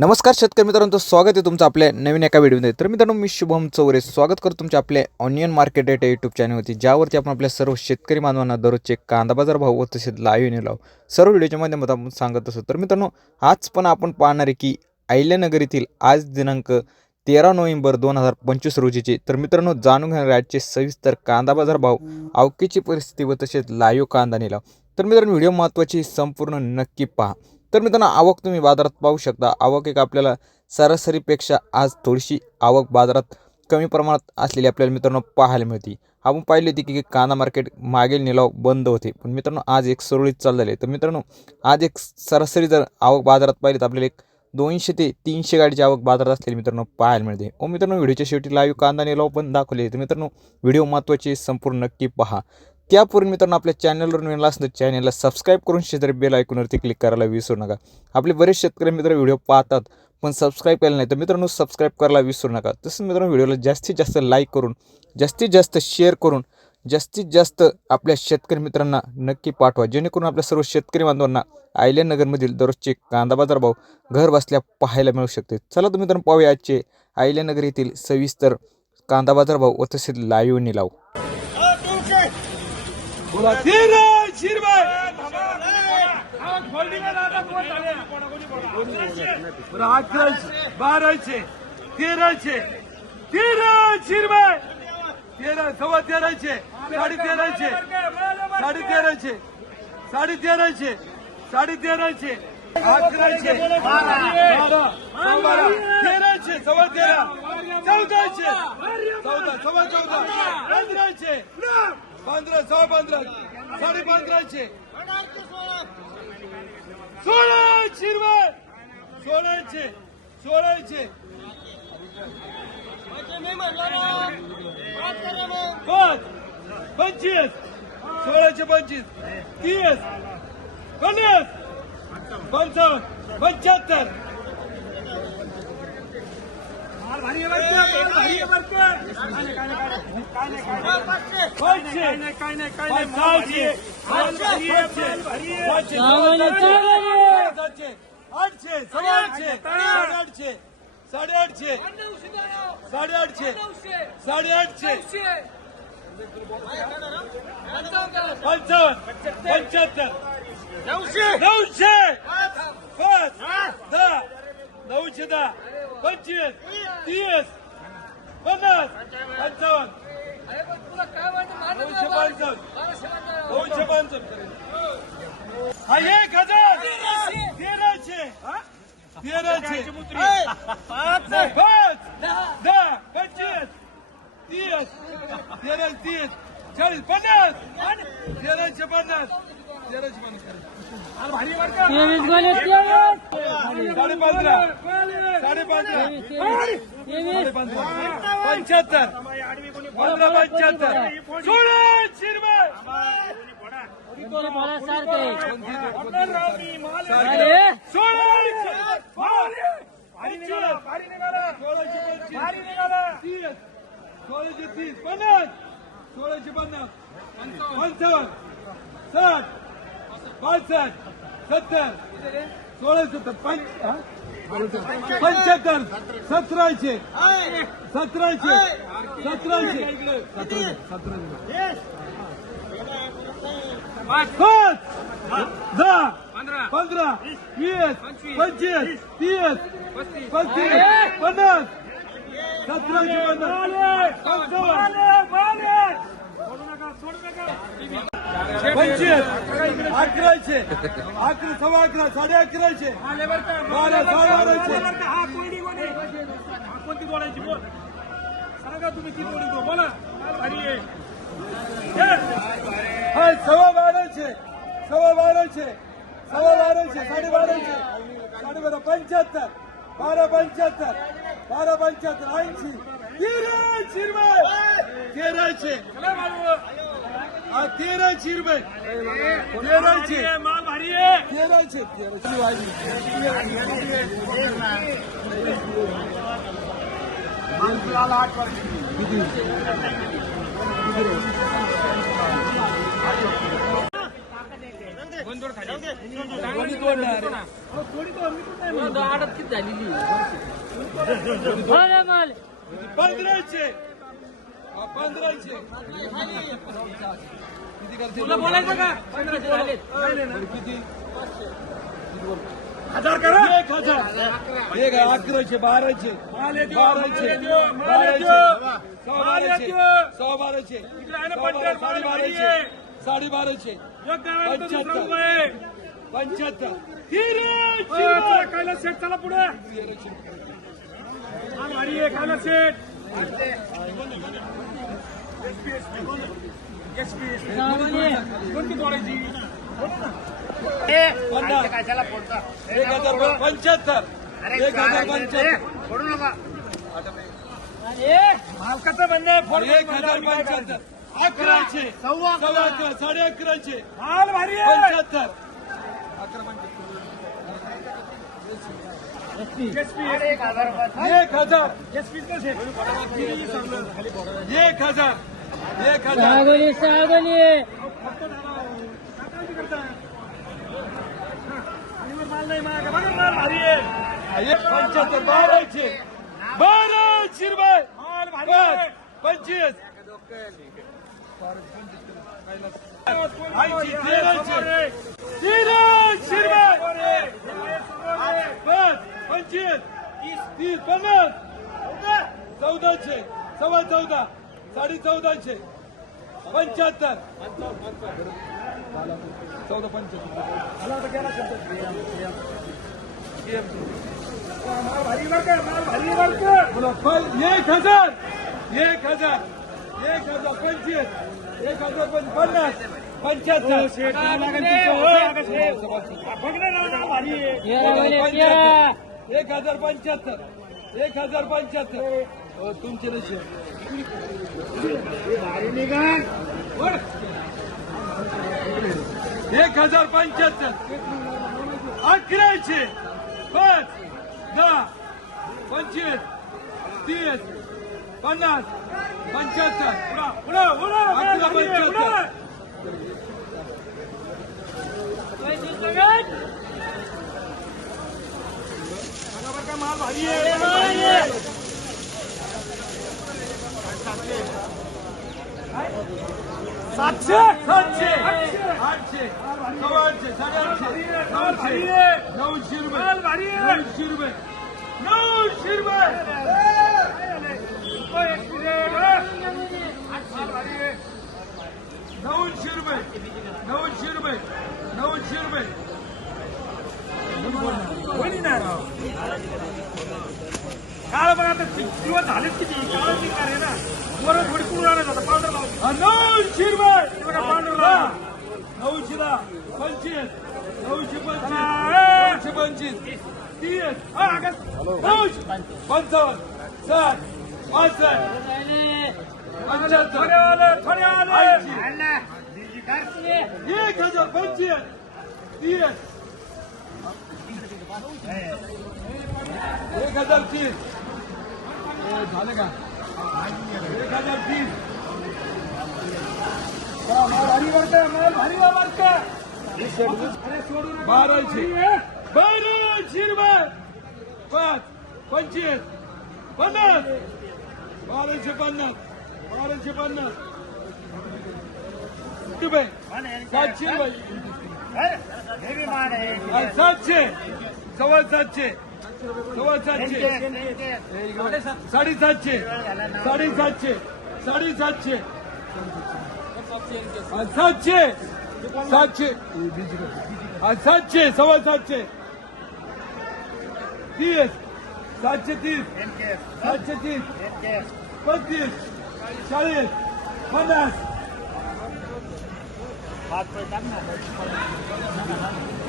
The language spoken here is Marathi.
नमस्कार शेतकरी मित्रांनो स्वागत आहे तुमचं आपल्या नवीन एका व्हिडिओमध्ये. तर मित्रांनो मी शुभम चौरे स्वागत करतो तुमच्या आपल्या ऑनियन मार्केट डेट या यूट्यूब चॅनलवरती ज्यावरती आपण आपल्या सर्व शेतकरी बांधवांना दररोजचे कांदा बाजार भाव व तसेच लाईव्ह लाव. सर्व व्हिडिओच्या माध्यमात आपण सांगत असतो. तर मित्रांनो आज पण आपण पाहणार आहे की अहिल्यानगर येथील आज दिनांक तेरा नोव्हेंबर दोन हजार पंचवीस रोजीचे तर मित्रांनो जाणून घेणार आजचे सविस्तर कांदा बाजार भाव अवकीची परिस्थिती व तसेच लाईव्ह कांदा निलाव तर मित्रांनो व्हिडिओ महत्त्वाची संपूर्ण नक्की पहा. तर मित्रांनो आवक तुम्ही बाजारात पाहू शकता. आवक एक आपल्याला सरासरीपेक्षा आज थोडीशी आवक बाजारात कमी प्रमाणात असलेली आपल्याला मित्रांनो पाहायला मिळते. आपण पाहिली होती की कांदा मार्केट मागील निलाव बंद होते. पण मित्रांनो आज एक सुरळीत चालू झाले तर मित्रांनो आज एक सरासरी जर आवक बाजारात पाहिली तर आपल्याला एक दोनशे ते तीनशे गाडीची आवक बाजारात असलेली मित्रांनो पाहायला मिळते. ओ मित्रांनो व्हिडिओच्या शेवटी लाईव्ह कांदा निलाव पण दाखवले. तर मित्रांनो व्हिडिओ महत्त्वाचे संपूर्ण नक्की पहा. त्यापूर्वी मित्रांनो आपल्या चॅनलवर मिळाला असं चॅनलला सबस्क्राईब करून शेजारी बेल ऐकूनवरती क्लिक करायला विसरू नका. आपले बरेच शेतकरी मित्र व्हिडिओ पाहतात पण सबस्क्राईब केलं नाही. तर मित्रांनो सबस्क्राईब करायला विसरू नका. तसंच मित्रांनो व्हिडिओला जास्तीत जास्त लाईक करून जास्तीत जास्त शेअर करून जास्तीत जास्त आपल्या शेतकरी मित्रांना नक्की पाठवा. जेणेकरून आपल्या सर्व शेतकरी बांधवांना आयल्यानगरमधील दररोजचे कांदा बाजार भाव घर बसल्या पाहायला मिळू शकते. चला तुम्ही मित्रांनो पाहूया आजचे आयल्यानगर येथील सविस्तर कांदा बाजार भाव व तसेच लाईव्ह निलाव बोला. धीरज शिरवाय बरं अकराशे बाराशे तेराशे. तेरा शिरवाय तेरा सव्वा तेराशे. साडे तेराशे साडे तेराशे साडे तेराशे साडे तेराशे अकराशे. बारा. बारा तेराशे सव्वा तेरा. चौदाशे. चौदा सव्वा चौदा. पंधराशे. पंधरा सहा पंधरा साडे पंधराशे. सोळा. शिरवाय सोळाशे सोळाशे. पाच पंचवीस. सोळाशे पंचवीस. तीस पन्नास पंचावन्न पंच्याहत्तर. पाचशे सहाशे सातशे आठशे सव्वा आठशे साडेआठशे साडेआठशे साडेआठशे साडेआठशे पंचावन्न पंच्याहत्तर नऊशे पाच दहा नऊशे दहा पंचवीस तीस पन्नास पंचावन्न नऊशे पंचावन्न नऊशे पंचावन्न हा एक हजार तेराशे तेराशे पाच दहा पंचवीस तीस तेरा तीस चाळीस पन्नास तेराशे पन्नास तेराशे पन्नास तेवीस गोले तेवीस पंच्याहत्तर पंधरा पंच्याहत्तर सोळा शिरवाय सोळाशे तीस पन्नास. सोळाशे पन्नास पंचावन्न साठ. पासष्ट सत्तर सोळाशे सत्तर पंच? पंच्याहत्तर सतराशे सतराशे सतराशे सतराशे. सतराशे पाच दहा पंधरा वीस पंचवीस तीस पस्तीस पन्नास सतराशे पन्नास. पंचवीस. अकराशे. अकरा सव्वा अकरा साडे अकराशे. बारा साडे बाराशे. कोणती तोडायची बोल सांगा तुम्ही ती तोडी बोला भारी सव्वा बाराशे. सव्वा बाराशे. सव्वा बाराशे साडे बाराशे. साडे बारा पंच्याहत्तर. बारा पंच्याहत्तर. बारा पंच्याहत्तर ऐंशी. तेराशे तेराशे. तेराशे हा तेराशे रुपये तेराशे माल भारी आहे तेराशे तेराशे वाजली बंदोड खाली कोणी तोडणार अडत किती झालेली हो रे माल पंधराशे हा, पंधराशे किती करते तुला बोलायचं का? पंधराशे झालेत किती हजार करा. एक हजार. एक अकराशे बाराशे बाराशे बाराशे माल बाराशे साडे बाराशे. साडे बाराशे पंच्याहत्तर. पंच्याहत्तर. कैलास शेठ चला पुढे. माल भारी कोणती एक हजार प- पंच्याहत्तर. एक हजार पंच्याहत्तर. मालकाचं म्हणणं आहे, फोड एक हजार पंच्याहत्तर. अकराशे सव्वा अकरा साडे अकराशे माल भारी पंच्याहत्तर. SP. एक हजार. एक हजार. एक हजार. माल नाही मागा बघा माल भारी आहे. एक पंच्याहत्तर बाराशे बाराशे रुपये पंचवीस ऐंशी तेराशे तेराशे रुपये पाच पंचवीस तीस तीस पन्नास चौदाशे सव्वा चौदा साडे चौदाशे पंच्याहत्तर चौदा माल भारी बरं का माल भारी बरं का पंच्याहत्तर एक हजार एक हजार एक हजार पंचवीस एक हजार पंच- पन्नास पंच्याहत्तर एक हजार पंच्याहत्तर. एक हजार पंच्याहत्तर हो, तुमचे लक्ष एक हजार पंच्याहत्तर. अकराशे पाच दहा पंचवीस तीस पन्नास. माल अकरा भारी आहे, पुढं. पंच्याहत्तर बघा बरं का माल भारी आहे माल भारी आहे सातशे सातशे आठशे सव्वा आठशे साडेआठशे माल भारी नऊशे आहे नऊशे रुपये माल भारी आहे नऊशे रुपये नऊशे रुपये नऊशे रुपये नऊशे रुपये नऊशे रुपये काळ बघा आता दिवस झालेच किती? काळ निघणार ना. वर थोडी आणत होता पावडर हा, नऊशे रुपये बघा पावडर दहा. लावा. नऊशे दहा पंचवीस नऊशे पंचवीस. नऊशे पंचवीस तीस. आकाश. नऊशे. पंचावन्न. साठ. पासष्ट पंच्याहत्तर थोडे आले थोडे आले ऐंशी एक हजार पंचवीस तीस एक हजार तीस ए, झालं का एक हजार तीस माल भारी वाटतं माल भारी वाटतं अरे सोडू नका बाराशे भारी आहे. बाराशे रुपये पाच पंचवीस पन्नास बाराशे पन्नास Bağırın çıkanlar. Tıbı. Saçın bay. સાતશે સવા સાતશે સવા સાતશે સાડી સાતશે સાડી સાતશે સાત છે. સાતશે સાતશે સાતશે સાત છે. ત્રીસ. સાતશે ત્રીસ. સાતશે ત્રીસ. પચીસ. सातशे तीस पस्तीस चाळीस पन्नास